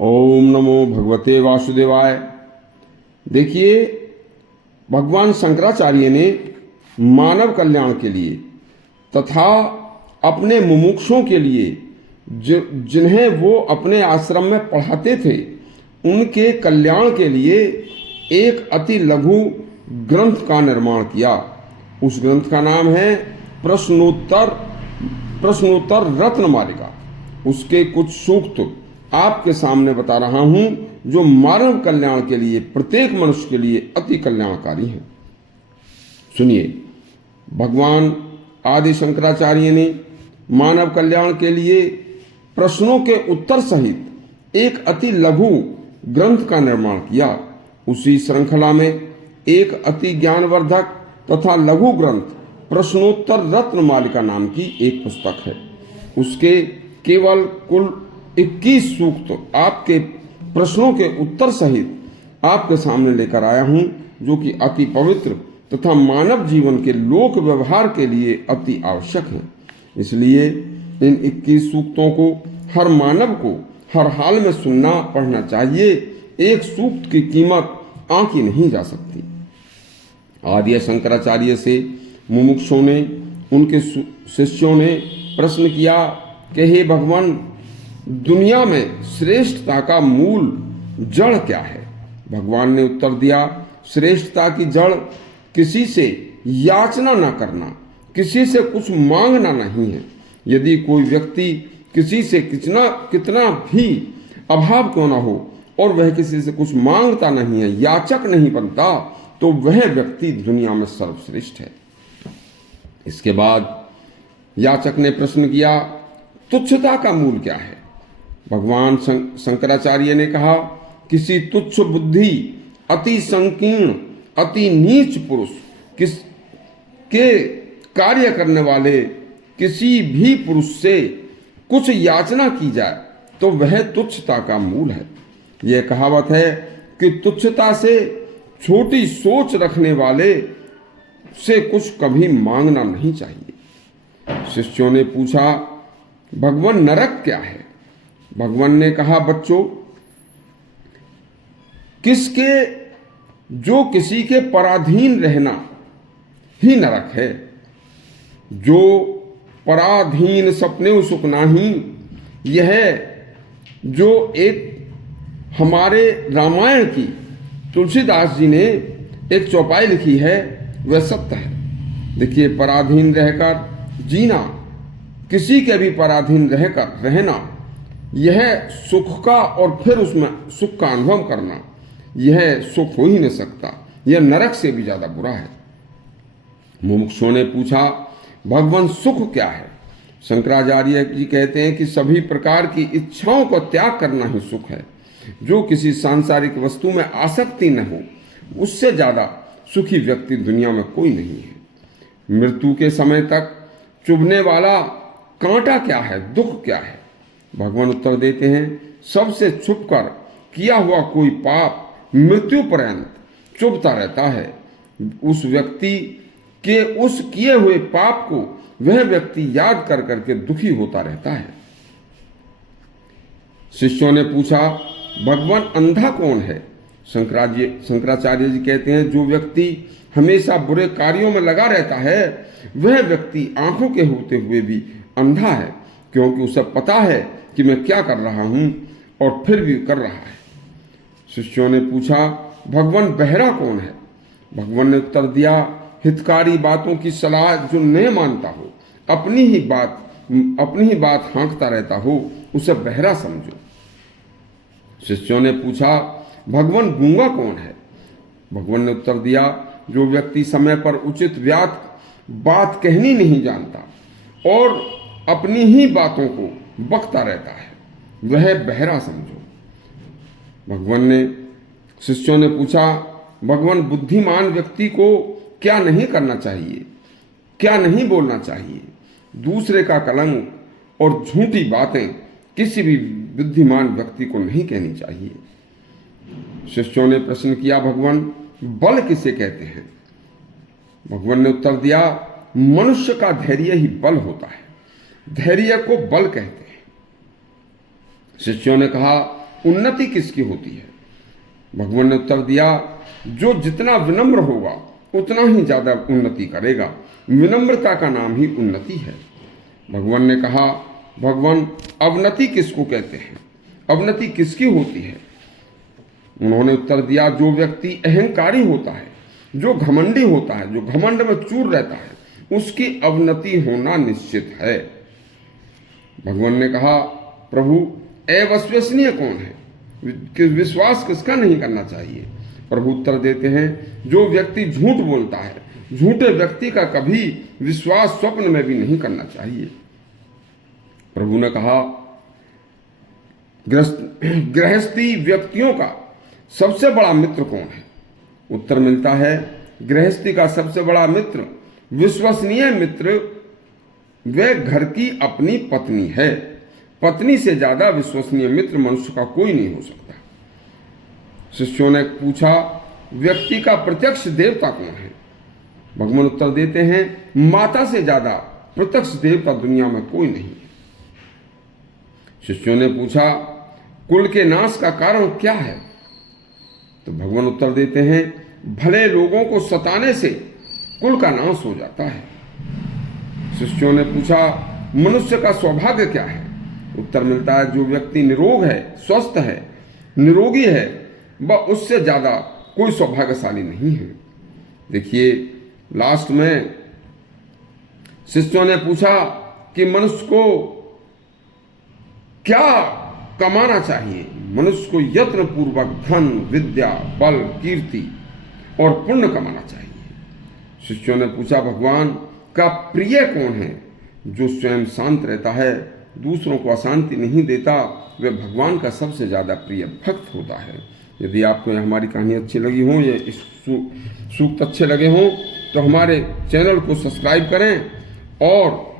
ओम नमो भगवते वासुदेवाय। देखिए, भगवान शंकराचार्य ने मानव कल्याण के लिए तथा अपने मुमुक्षुओं के लिए जिन्हें वो अपने आश्रम में पढ़ाते थे, उनके कल्याण के लिए एक अति लघु ग्रंथ का निर्माण किया। उस ग्रंथ का नाम है प्रश्नोत्तर रत्नमालिका। उसके कुछ सूक्त आपके सामने बता रहा हूं, जो मानव कल्याण के लिए, प्रत्येक मनुष्य के लिए अति कल्याणकारी हैं। सुनिए, भगवान आदि शंकराचार्य ने मानव कल्याण के लिए प्रश्नों के उत्तर सहित एक अति लघु ग्रंथ का निर्माण किया। उसी श्रृंखला में एक अति ज्ञानवर्धक तथा लघु ग्रंथ प्रश्नोत्तर रत्नमालिका नाम की एक पुस्तक है। उसके केवल कुल 21 सूक्त आपके प्रश्नों के उत्तर सहित आपके सामने लेकर आया हूं, जो कि अति पवित्र तथा मानव जीवन के लोक व्यवहार के लिए अति आवश्यक है। इसलिए इन 21 सूक्तों को हर मानव को हर हाल में सुनना पढ़ना चाहिए। एक सूक्त की कीमत आंकी नहीं जा सकती। आदि शंकराचार्य से मुमुक्षुओं ने, उनके शिष्यों ने प्रश्न किया कि हे भगवान, दुनिया में श्रेष्ठता का मूल जड़ क्या है? भगवान ने उत्तर दिया, श्रेष्ठता की जड़ किसी से याचना न करना, किसी से कुछ मांगना नहीं है। यदि कोई व्यक्ति किसी से कितना भी अभाव क्यों न हो और वह किसी से कुछ मांगता नहीं है, याचक नहीं बनता, तो वह व्यक्ति दुनिया में सर्वश्रेष्ठ है। इसके बाद याचक ने प्रश्न किया, तुच्छता का मूल क्या है? भगवान शंकराचार्य ने कहा, किसी तुच्छ बुद्धि, अति संकीर्ण, अति नीच पुरुष के कार्य करने वाले किसी भी पुरुष से कुछ याचना की जाए तो वह तुच्छता का मूल है। यह कहावत है कि तुच्छता से, छोटी सोच रखने वाले से कुछ कभी मांगना नहीं चाहिए। शिष्यों ने पूछा, भगवान नरक क्या है? भगवान ने कहा, बच्चों, जो किसी के पराधीन रहना ही नरक है। जो पराधीन सपने सुख नाही, यह जो एक हमारे रामायण की तुलसीदास जी ने एक चौपाई लिखी है, वह सत्य है। देखिए, पराधीन रहकर जीना, किसी के भी पराधीन रहकर रहना, यह सुख का और फिर उसमें सुख का अनुभव करना, यह सुख हो ही नहीं सकता। यह नरक से भी ज्यादा बुरा है। मुमुक्षुओं ने पूछा, भगवान सुख क्या है? शंकराचार्य जी कहते हैं कि सभी प्रकार की इच्छाओं को त्याग करना ही सुख है। जो किसी सांसारिक वस्तु में आसक्ति न हो, उससे ज्यादा सुखी व्यक्ति दुनिया में कोई नहीं है। मृत्यु के समय तक चुभने वाला कांटा क्या है, दुख क्या है? भगवान उत्तर देते हैं, सबसे छुपकर किया हुआ कोई पाप मृत्यु पर्यंत चुभता रहता है। उस व्यक्ति के उस किए हुए पाप को वह व्यक्ति याद कर करके दुखी होता रहता है। शिष्यों ने पूछा, भगवान अंधा कौन है? शंकराचार्य जी कहते हैं, जो व्यक्ति हमेशा बुरे कार्यों में लगा रहता है, वह व्यक्ति आंखों के होते हुए भी अंधा है, क्योंकि उसे पता है कि मैं क्या कर रहा हूं और फिर भी कर रहा है। शिष्यों ने पूछा, भगवान बहरा कौन है? भगवान ने उत्तर दिया, हितकारी बातों की सलाह जो नहीं मानता हो, अपनी ही बात हाँकता रहता हो, उसे बहरा समझो। शिष्यों ने पूछा, भगवान गूंगा कौन है? भगवान ने उत्तर दिया, जो व्यक्ति समय पर उचित बात कहनी नहीं जानता और अपनी ही बातों को बकता रहता है, वह बहरा समझो। शिष्यों ने पूछा, भगवान बुद्धिमान व्यक्ति को क्या नहीं करना चाहिए, क्या नहीं बोलना चाहिए? दूसरे का कलंक और झूठी बातें किसी भी बुद्धिमान व्यक्ति को नहीं कहनी चाहिए। शिष्यों ने प्रश्न किया, भगवान बल किसे कहते हैं? भगवान ने उत्तर दिया, मनुष्य का धैर्य ही बल होता है, धैर्य को बल कहते हैं। शिष्यों ने कहा, उन्नति किसकी होती है? भगवान ने उत्तर दिया, जो जितना विनम्र होगा उतना ही ज्यादा उन्नति करेगा। विनम्रता का नाम ही उन्नति है। भगवान ने कहा, भगवान अवनति किसको कहते हैं? अवनति किसकी होती है? उन्होंने उत्तर दिया, जो व्यक्ति अहंकारी होता है, जो घमंडी होता है, जो घमंड में चूर रहता है, उसकी अवनति होना निश्चित है। भगवान ने कहा, प्रभु अविश्वसनीय कौन है? कि विश्वास किसका नहीं करना चाहिए? प्रभु उत्तर देते हैं, जो व्यक्ति झूठ बोलता है, झूठे व्यक्ति का कभी विश्वास स्वप्न में भी नहीं करना चाहिए। प्रभु ने कहा, गृहस्थी व्यक्तियों का सबसे बड़ा मित्र कौन है? उत्तर मिलता है, गृहस्थी का सबसे बड़ा मित्र, विश्वसनीय मित्र वह घर की अपनी पत्नी है। पत्नी से ज्यादा विश्वसनीय मित्र मनुष्य का कोई नहीं हो सकता। शिष्यों ने पूछा, व्यक्ति का प्रत्यक्ष देवता कौन है? भगवान उत्तर देते हैं, माता से ज्यादा प्रत्यक्ष देवता दुनिया में कोई नहीं है। शिष्यों ने पूछा, कुल के नाश का कारण क्या है? तो भगवान उत्तर देते हैं, भले लोगों को सताने से कुल का नाश हो जाता है। शिष्यों ने पूछा, मनुष्य का सौभाग्य क्या है? उत्तर मिलता है, जो व्यक्ति निरोग है, स्वस्थ है, निरोगी है, वह उससे ज्यादा कोई सौभाग्यशाली नहीं है। देखिए, लास्ट में शिष्यों ने पूछा कि मनुष्य को क्या कमाना चाहिए? मनुष्य को यत्न पूर्वक धन, विद्या, बल, कीर्ति और पुण्य कमाना चाहिए। शिष्यों ने पूछा, भगवान का प्रिय कौन है? जो स्वयं शांत रहता है, दूसरों को अशांति नहीं देता, वह भगवान का सबसे ज्यादा प्रिय भक्त होता है। यदि आपको हमारी कहानी अच्छी लगी हो, ये सूक्त अच्छे लगे हों, तो हमारे चैनल को सब्सक्राइब करें और